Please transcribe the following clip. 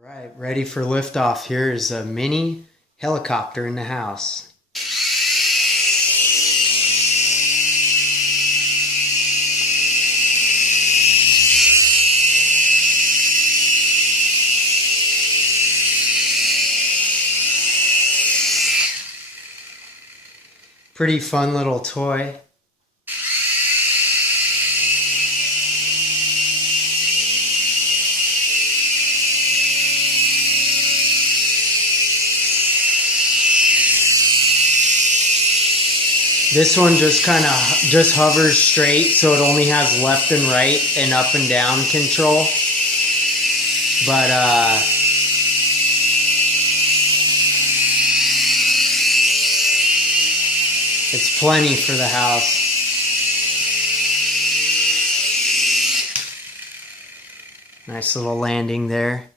Right, ready for liftoff. Here is a mini helicopter in the house. Pretty fun little toy. This one just kind of just hovers straight, so it only has left and right and up and down control. But it's plenty for the house. Nice little landing there.